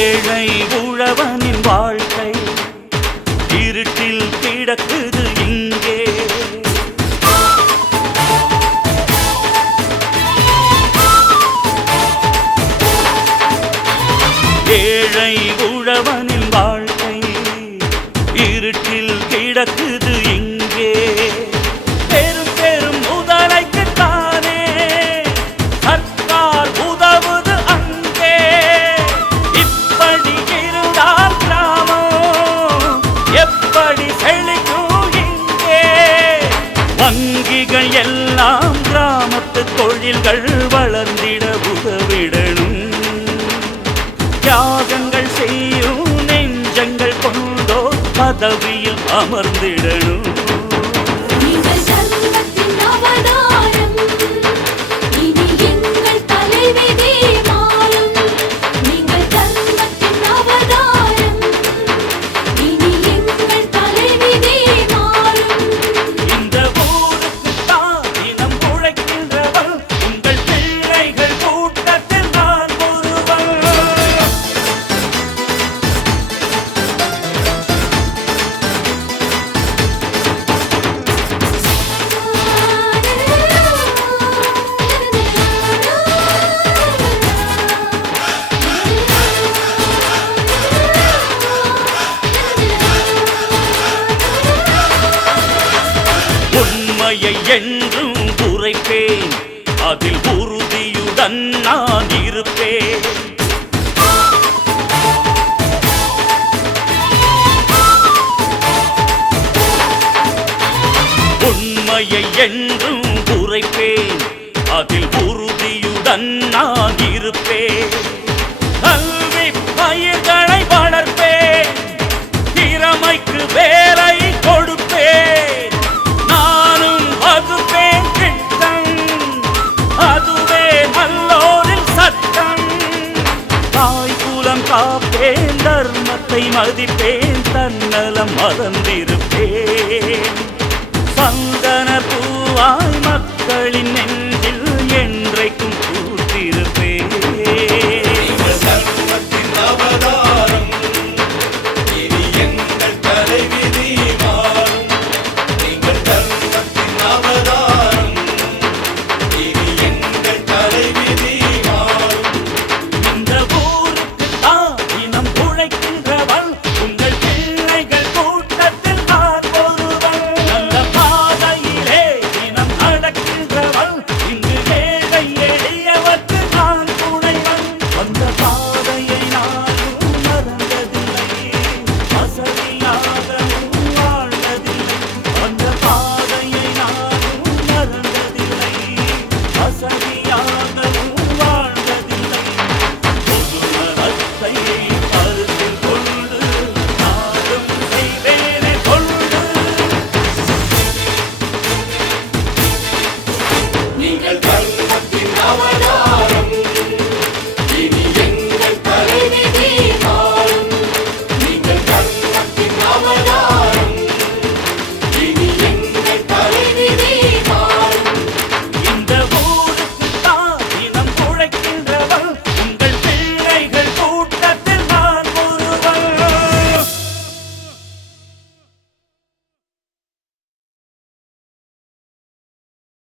ஏழை உழவனின் வாழ்க்கை இருட்டில் கிடக்குது இங்கே. ஏழை உழவனின் வாழ்க்கை இருட்டில் கிடக்குது இங்கே. பெரும் பெரும் முதலைக்குத்தானே சர்க்கார் உதவுது அங்கே. இப்படி இருந்தால் கிராமம் எப்படி செழிக்கும் இங்கே? வங்கிகள் எல்லாம் கிராமத்து தொழில்கள் வளர்ந்திட உதவிடணும். தியாகங்கள் செய்யும் நெஞ்சங்கள் கொண்டோ பதவியில் அமர்ந்திடணும். உண்மையை என்றும் உரைப்பேன், அதில் உறுதியுடன் நான் இருப்பேன். உண்மையை என்றும் உரைப்பேன், அதில் உறுதியுடன் நான் இருப்பேன். கல்வி பயிர்களை வளர்ப்பேன், திறமைக்கு வேலை கொடுப்பேன். நானும் வகுப்பேன் திட்டம், அதுவே நல்லோரின் சட்டம். தாய்குலம் காப்பேன், தர்மத்தை மதிப்பேன், தன்னலம் மறந்திருப்பேன். சந்தன பூவாய் மக்களின் நெஞ்சில் என்றைக்கும்